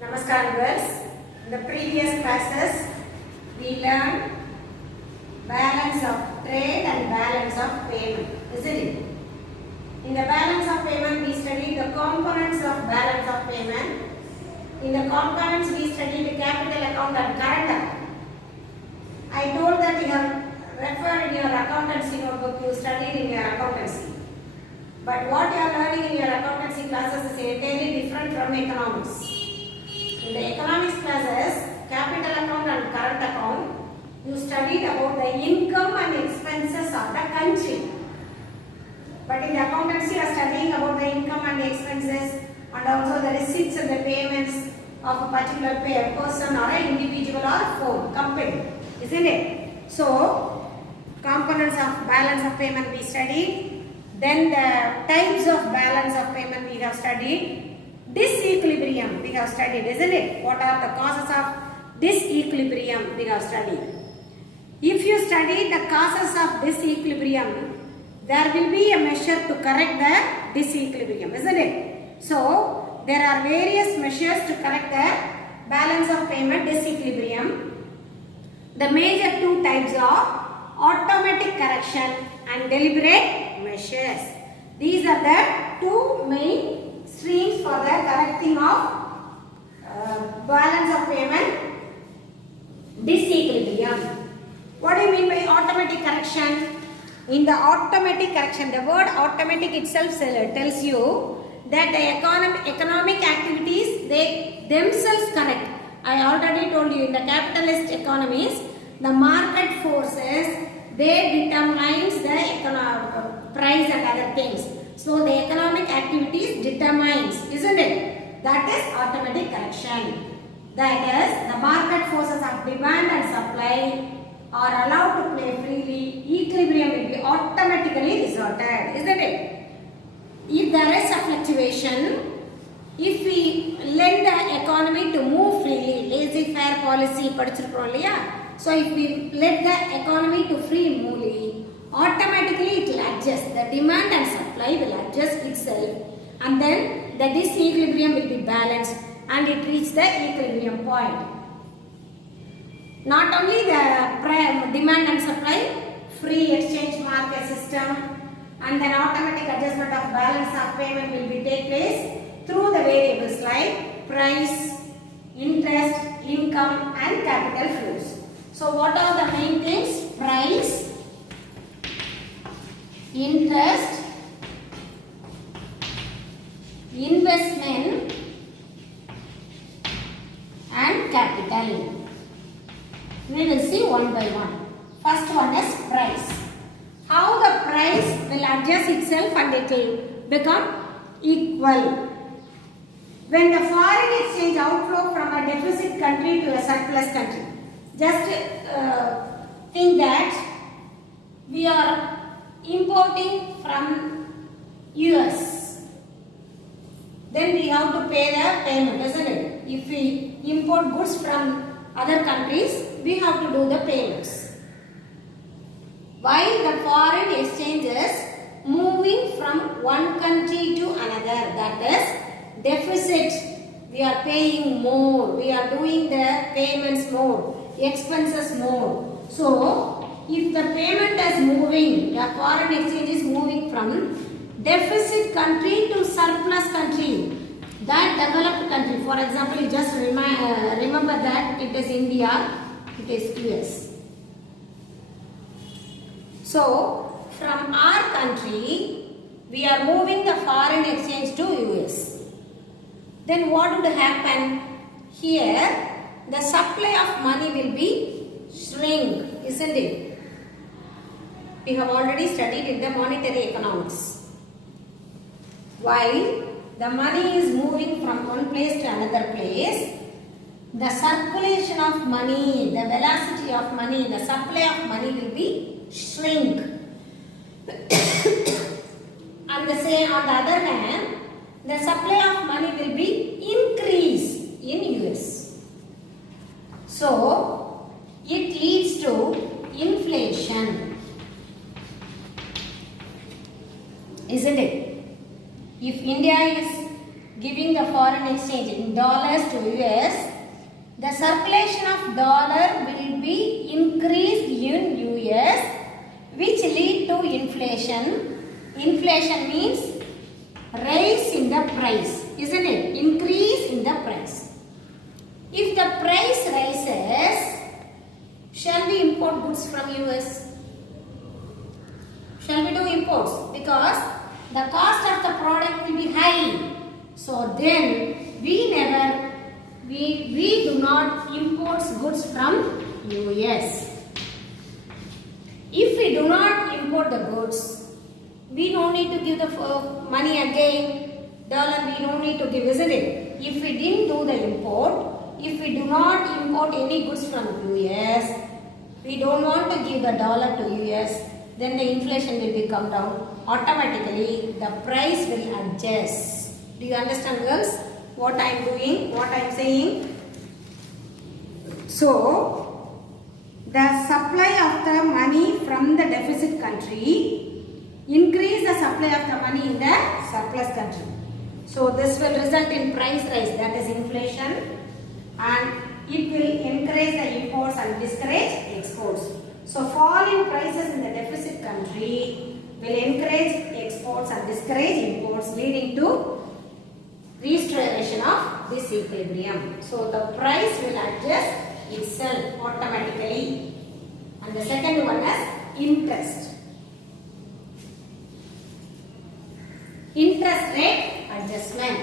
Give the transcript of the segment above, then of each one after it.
Namaskar viewers. In the previous classes, we learned balance of trade and balance of payment, isn't it? In the balance of payment, we studied the components of balance of payment. In the components, we studied the capital account and current account. I told that you have referred in your accountancy notebook, you studied in your accountancy. But what you are learning in your accountancy classes is entirely different from economics. In the economics classes, capital account and current account, you studied about the income and expenses of the country. But in the accountancy, you are studying about the income and the expenses and also the receipts and the payments of a particular person or an individual or firm, company, isn't it? So, components of balance of payment we studied. Then the types of balance of payment we have studied. Disequilibrium we have studied, isn't it? What are the causes of disequilibrium we have studied. If you study the causes of disequilibrium, there will be a measure to correct the disequilibrium, isn't it? So, there are various measures to correct the balance of payment disequilibrium. The major two types are automatic correction and deliberate measures. These are the two main streams for the correcting of balance of payment disequilibrium. What do you mean by automatic correction? In the automatic correction, the word automatic itself tells you that the economic activities, they themselves correct. I already told you in the capitalist economies, the market forces, they determines the price and other things. So the economic activities determines, isn't it? That is automatic correction. That is, the market forces of demand and supply are allowed to play freely. Equilibrium will be automatically resorted, isn't it? If there is a fluctuation, if we let the economy to move freely, laissez-faire policy படிச்சிருக்கோம் இல்லையா? So if we let the economy to free move, automatically it will adjust. The demand and supply will adjust itself, and then the disequilibrium will be balanced and it reaches the equilibrium point. Not only the demand and supply, free exchange market system and then automatic adjustment of balance of payment will be take place through the variables like price, interest, income and capital flows. So what are the main things? Price, interest, investment and capital. We will see one by one. First one is price. How the price will adjust itself and it will become equal. When the foreign exchange outflow from a deficit country to a surplus country. Just think that we are importing from US. Then we have to pay the payment, isn't it? If we import goods from other countries, we have to do the payments. While the foreign exchange is moving from one country to another, that is deficit, we are paying more, we are doing the payments more, expenses more. So, if the payment is moving, the foreign exchange is moving from deficit country to surplus country, that developed country, for example, you just remember that it is India, it is US. So, from our country, we are moving the foreign exchange to US. Then what would happen? Here, the supply of money will be shrink, isn't it? We have already studied in the monetary economics. While the money is moving from one place to another place, the circulation of money, the velocity of money, the supply of money will be shrink. And the same, on the other hand, the supply of money will be increase in US. So, it leads to inflation, isn't it? If India is giving the foreign exchange in dollars to US, the circulation of dollar will be increased in US, which lead to inflation. Inflation means rise in the price, isn't it? Increase in the price. If the price rises, shall we import goods from US? Shall we do imports? Because the cost of the product will be high. So then we do not import goods from US. If we do not import the goods, we don't need to give the money again. Dollar we don't need to give, isn't it? If we didn't do the import, if we do not import any goods from US, we don't want to give the dollar to US, then the inflation will be come down. Automatically, the price will adjust. Do you understand, girls? What I am doing, what I am saying? So, the supply of the money from the deficit country increase the supply of the money in the surplus country. So, this will result in price rise, that is inflation, and it will encourage the imports and discourage exports. So, fall in prices in the deficit country will encourage exports and discourage imports, leading to restoration of this equilibrium. So, the price will adjust itself automatically. And the second one is interest. Interest rate adjustment.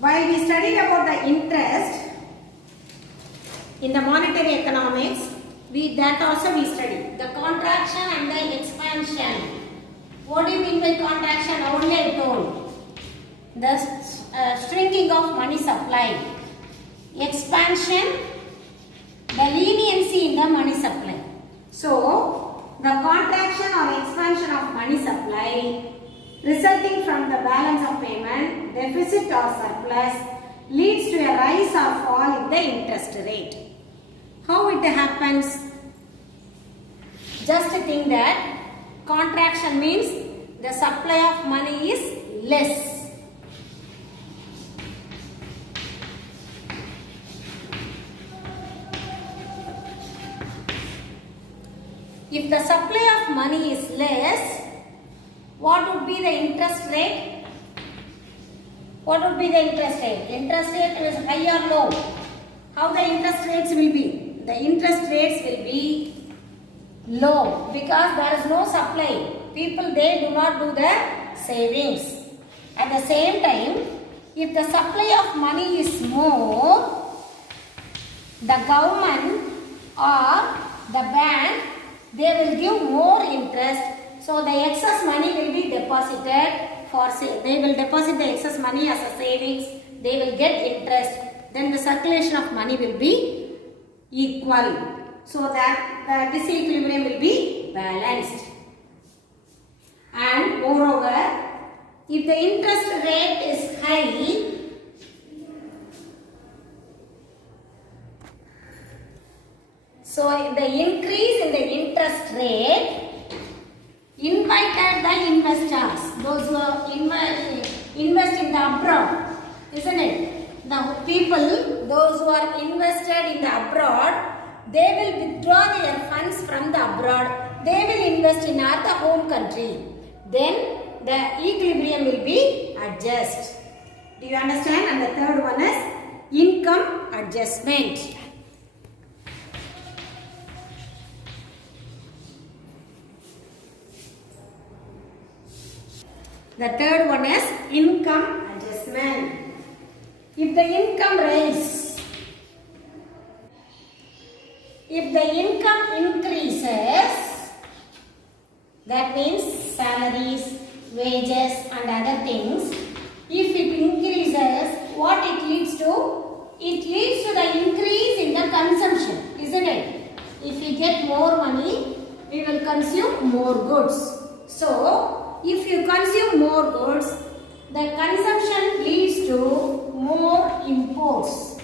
While we studied about the interest in the monetary economics, that also we studied the contraction and the expansion. What do you mean by contraction? Only I told. The shrinking of money supply. Expansion, the leniency in the money supply. So, the contraction or expansion of money supply resulting from the balance of payment, deficit or surplus, leads to a rise or fall in the interest rate. How it happens? Just think that contraction means the supply of money is less. If the supply of money is less, what would be the interest rate? What would be the interest rate? Interest rate is high or low? How the interest rates will be? The interest rates will be low because there is no supply. People, they do not do their savings. At the same time, if the supply of money is more, the government or the bank, they will give more interest. So the excess money will be deposited for sale. They will deposit the excess money as a savings. They will get interest. Then the circulation of money will be equal. So that the disequilibrium will be balanced. And moreover, if the interest rate is high, so the increase in the interest rate invited the investors, those who invest in the abroad, isn't it? The people, those who are invested in the abroad, they will withdraw their funds from the abroad. They will invest in our the home country. Then the equilibrium will be adjust. Do you understand? And the third one is income adjustment. The third one is income adjustment. If the income rises, if the income increases, that means salaries, wages and other things, if it increases, what it leads to? It leads to the increase in the consumption, isn't it? If we get more money, we will consume more goods. So, if you consume more goods, the consumption leads to more imports,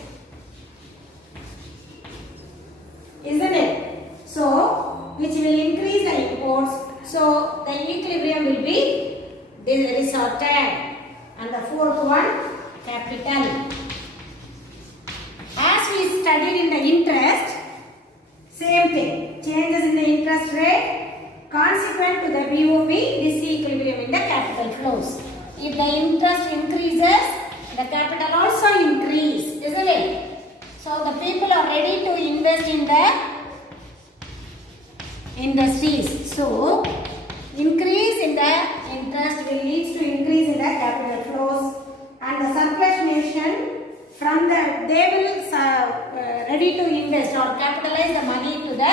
isn't it? So, which will increase the imports So the equilibrium will be resorted. And the fourth one, capital. As we studied in the interest, same thing. Changes in the interest rate consequent to the BOP, disequilibrium in the capital flows. If the interest increases, the capital also increase, isn't it? So the people are ready to invest in the industries. So increase in the interest will lead to increase in the capital flows, and the surplus nation from the they will ready to invest or capitalize the money to the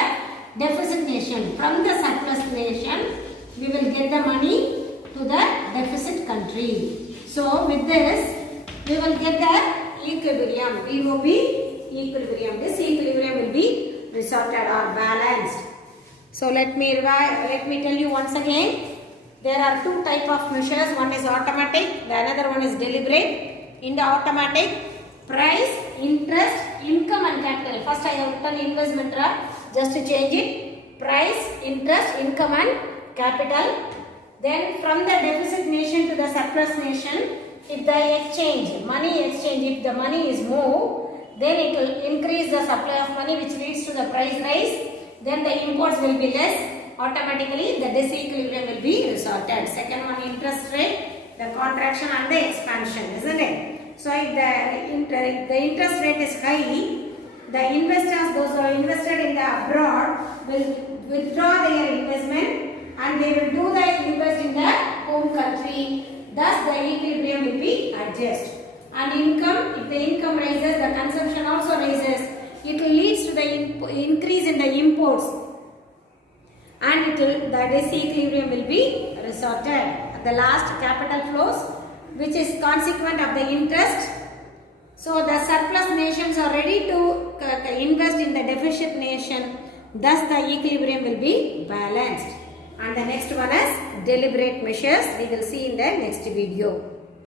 deficit nation. From the surplus nation, we will get the money to the deficit country. So with this, we will get the equilibrium. BOP equilibrium. This equilibrium will be resorted or balanced. So let me tell you once again. There are two type of measures. One is automatic. The another one is deliberate. In the automatic, price, interest, income and capital. First I have written investment just to change it. Price, interest, income and capital. Then from the deficit nation to the surplus nation, if the exchange, money exchange, if the money is more, then it will increase the supply of money, which leads to the price rise. Then the imports will be less. Automatically the disequilibrium will be resorted. Second one, interest rate, the contraction and the expansion, isn't it? So if the interest rate is high, the investors, those who are invested in the abroad, will withdraw their investment and they will do the invest in the home country. Thus the equilibrium will be adjusted. And income, if the income rises, the consumption also rises. It will lead to the increase in the imports, and the disequilibrium will be resorted. At the last, capital flows, which is consequent of the interest. So the surplus nations are ready to invest in the deficit nation. Thus the equilibrium will be balanced. And the next one is deliberate measures. We will see in the next video.